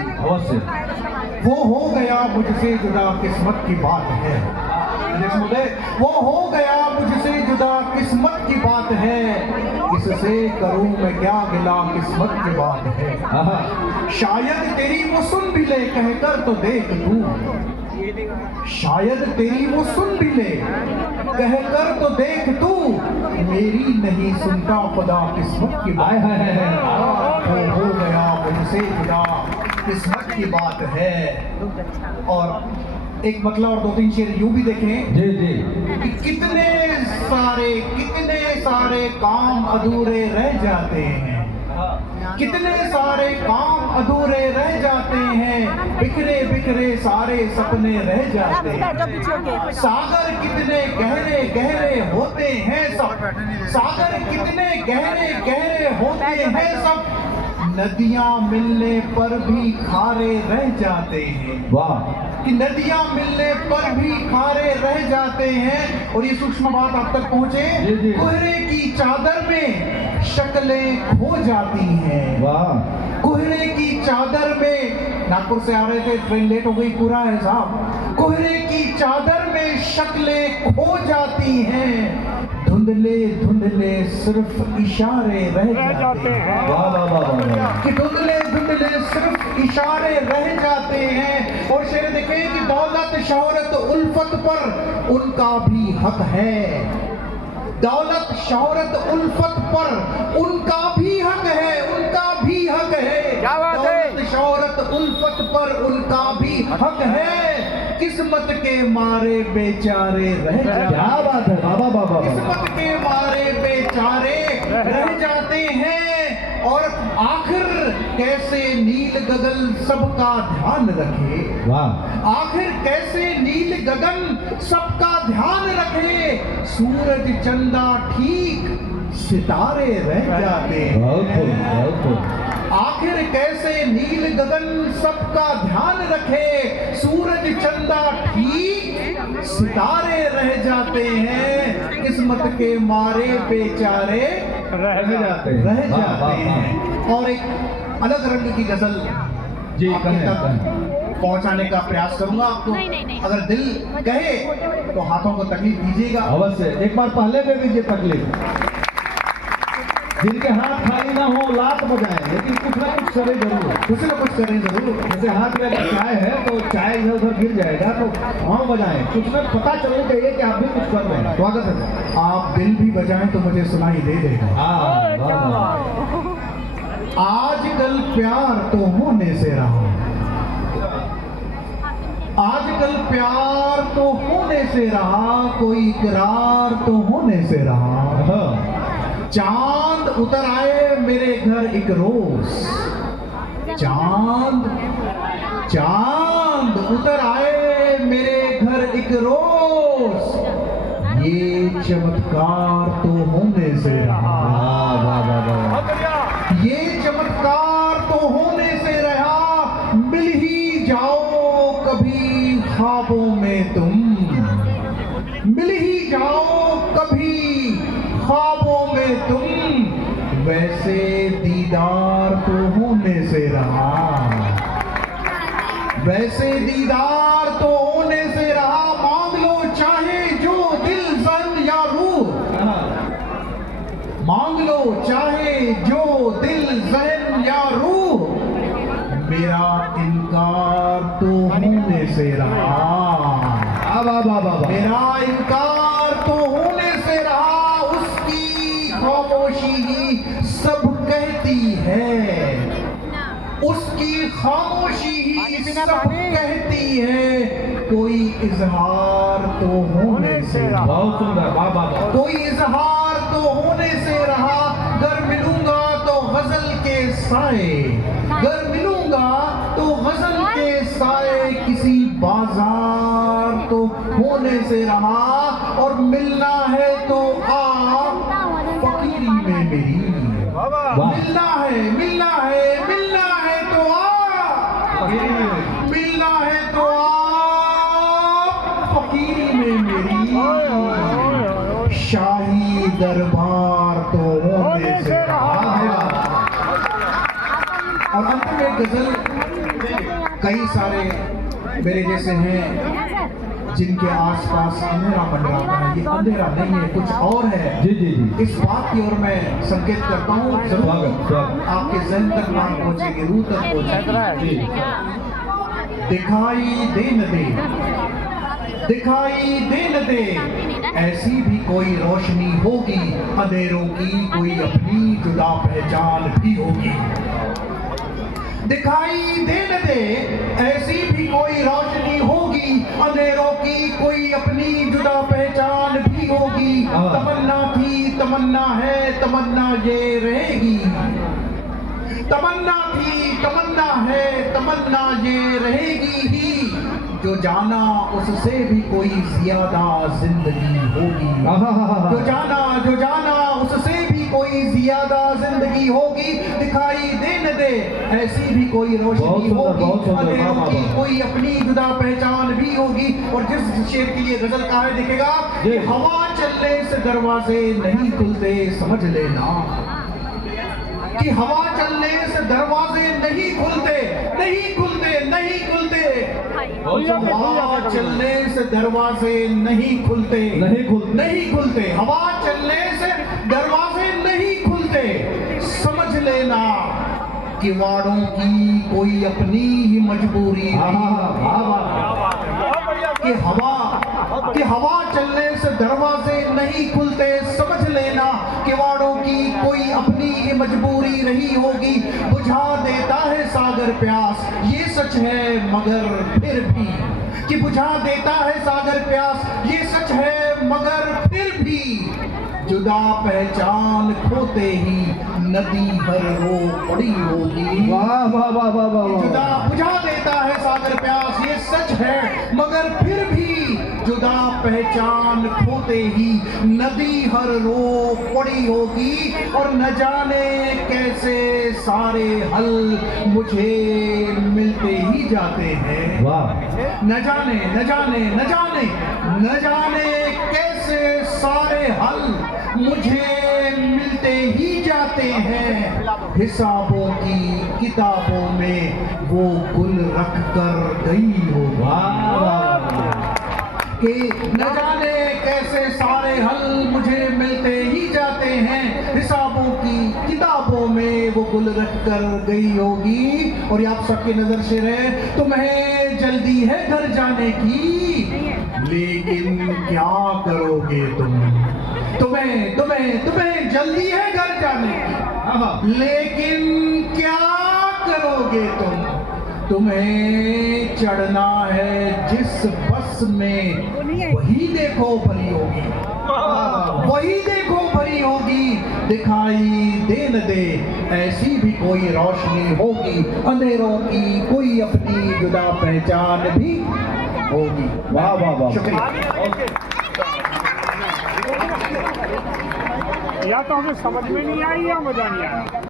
अवश्य। वो हो गया मुझसे जुदा किस्मत की बात है। वो हो गया मुझसे जुदा किस्मत की बात है, इससे करूं मैं क्या गिला किस्मत की बात है। शायद तेरी वो सुन भी ले कहकर तो देख तू, शायद तेरी वो सुन भी ले कहकर तो देख तू, मेरी नहीं सुनता खुदा किस्मत की बात है। वो हो गया मुझसे जुदा किस्मत की बात है। और एक मतलब और दो तीन शेर यूं भी देखें जी जी कि कितने सारे काम अधूरे रह जाते हैं, कितने सारे काम अधूरे रह जाते हैं, बिखरे बिखरे सारे सपने रह जाते हैं। सागर कितने गहरे गहरे होते हैं सब, सागर कितने गहरे गहरे होते हैं सब, नदियां मिलने पर भी खारे रह जाते हैं। वाह। कि नदियां मिलने पर भी खारे रह जाते हैं। और ये सूक्ष्म बात आप तक पहुंचे, कोहरे की चादर में शक्लें खो जाती हैं। वाह। कोहरे की चादर में, नागपुर से आ रहे थे, ट्रेन लेट हो गई, पूरा है साहब। कोहरे की चादर में शक्लें खो जाती हैं, धुंधले धुंधले सिर्फ इशारे रह जाते हैं। वाह वाह वाह वाह। कि धुंधले धुंधले सिर्फ इशारे रह जाते हैं। और शेर देखें कि दौलत शोहरत उल्फत पर उनका भी हक है, दौलत शोहरत उल्फत पर उनका भी हक है, उनका भी हक है। दौलत शोहरत उल्फत पर उनका भी हक है, किस्मत के मारे बेचारे रह जाते। क्या बात है बाबा बाबा। किस्मत के मारे बेचारे रह जाते हैं। और आखिर कैसे नील गगन सबका ध्यान रखे, वाह। आखिर कैसे नील गगन सबका ध्यान रखे, सूरज चंदा ठीक सितारे रह जाते हैं। बहुत खूब, बहुत खूब। आखिर कैसे नील गगन सबका ध्यान रखे, सूरज चंदा ठीक सितारे रह जाते हैं, किस्मत के मारे बेचारे रह जाते हैं। और एक अलग रंग की गजल जी आपके तक पहुंचाने का प्रयास करूंगा आपको। अगर दिल कहे तो हाथों को तकलीफ दीजिएगा। अवश्य। एक बार पहले दे दीजिए तकलीफ। जिनके हाथ खाली ना हो लात बजाएं, लेकिन कुछ ना कुछ करे जरूर, कुछ ना कुछ करें जरूर। जैसे हाथ में अगर चाय है तो चाय इधर उधर गिर जाएगा तो हाँ बजाएं, कुछ ना पता चलना चाहिए कि आप भी कुछ कर रहे हैं। स्वागत है। आप दिल भी बजाएं तो मुझे सुनाई दे देगा। आजकल प्यार तो होने से रहा, आजकल प्यार तो होने से रहा, कोई इकरार तो होने से रहा। चांद उतर आए मेरे घर एक रोज, चांद उतर आए मेरे घर एक रोज, ये चमत्कार तो होने से रहा। ये चमत्कार तो होने से रहा, मिल ही जाओ कभी ख्वाबों में तुम, मिल ही जाओ कभी ख्वाबों में तुम, वैसे दीदार तो होने से रहा, वैसे दीदार तो होने से रहा। मांग लो चाहे जो दिल जन या रूह, मांग लो चाहे जो दिल जहन या रूह, मेरा इनकार तो होने से रहा। मेरा इनकार तो होने से रहा, उसकी खामोशी ही सब कहती है, उसकी खामोशी ही सब कहती है, कोई इजहार तो होने से रहा। बहुत सुंदर, वाह वाह। कोई इजहार तो होने से रहा, गर मिलूंगा तो गजल के साए, गर मिलूंगा तो गजल के साए, किसी बाजार तो होने से रहा। और मिलना है तो आ फकीरी में मेरी, मिलना है मिलना है मिलना है तो आ, मिलना है तो आ फकीरी में मेरी, शाही दरबार तो होने से रहा। और अंत में गजल कई सारे मेरे जैसे हैं जिनके आसपास अंधेरा मंडराता है। ये अंधेरा नहीं है, कुछ और है। जी जी जी। इस बात की ओर मैं संकेत करता हूँ, स्वागत, स्वागत। आपके जहन तक बात पहुंचेगी, रूह तक पहुंचेगी। दिखाई दे न दे, दिखाई दे न दे, ऐसी भी कोई रोशनी होगी, अंधेरों की कोई अपनी जुदा पहचान भी होगी। दिखाई दे न दे, ऐसी भी कोई रोशनी होगी, अंधेरों की कोई अपनी जुदा पहचान भी होगी। तमन्ना थी, तमन्ना है, तमन्ना ये रहेगी। तमन्ना थी, तमन्ना है, तमन्ना ये रहेगी ही। जो जाना उससे भी कोई ज्यादा जिंदगी होगी। जो जाना उससे भी कोई ज्यादा जिंदगी होगी। दिखाई दे न दे, ऐसी भी कोई रोशनी होगी, अंधेरों की कोई अपनी जुदा पहचान भी होगी। और जिस शेर के लिए गजल कहा है देखेगा कि हवा चलने से दरवाजे नहीं खुलते, समझ लेना कि हवा चलने से दरवाजे नहीं खुलते, नहीं खुलते, नहीं खुलते। हवा चलने से दरवाजे नहीं खुलते, नहीं खुलते, नहीं खुलते। हवा चलने से दरवाजे नहीं खुलते, समझ लेना किवाड़ों की कोई अपनी ही मजबूरी कि हवा चलने से दरवाजे नहीं खुलते, समझ लेना किवाड़ों की कोई अपनी ही मजबूरी रही होगी। बुझा देता है सागर प्यास, ये सच है मगर फिर भी, कि बुझा देता है सागर प्यास, ये सच है मगर फिर भी। जुदा पहचान खोते ही नदी हर रो पड़ी होगी। वाह वाह वाह वाह वाह। जुदा बुझा देता है सागर प्यास, ये सच है मगर फिर भी। जुदा पहचान खोते ही नदी हर रो पड़ी होगी। और न जाने कैसे सारे हल मुझे मिलते ही जाते हैं। वाह। न जाने न जाने न जाने न जाने कैसे सारे हल मुझे मिलते ही जाते हैं। हिसाबों की किताबों में वो गुल रख कर गई हो। कि न जाने कैसे सारे हल मुझे मिलते ही जाते हैं। हिसाबों की किताबों में वो गुल रख कर गई होगी। और ये आप सबकी नजर से रहे, तुम्हें जल्दी है घर जाने की, लेकिन क्या करोगे तुम। तुम्हें जल्दी है घर जाने की, लेकिन क्या करोगे तुम। तुम्हें चढ़ना है जिस बस में, वही देखो भरी होगी, वही देखो भरी होगी। दिखाई दे न दे, ऐसी भी कोई रोशनी होगी, अंधेरों की कोई अपनी जुदा पहचान भी होगी। वाह वाह वाह। शुक्रिया। या तो हमें समझ में नहीं आई या मजा नहीं आया।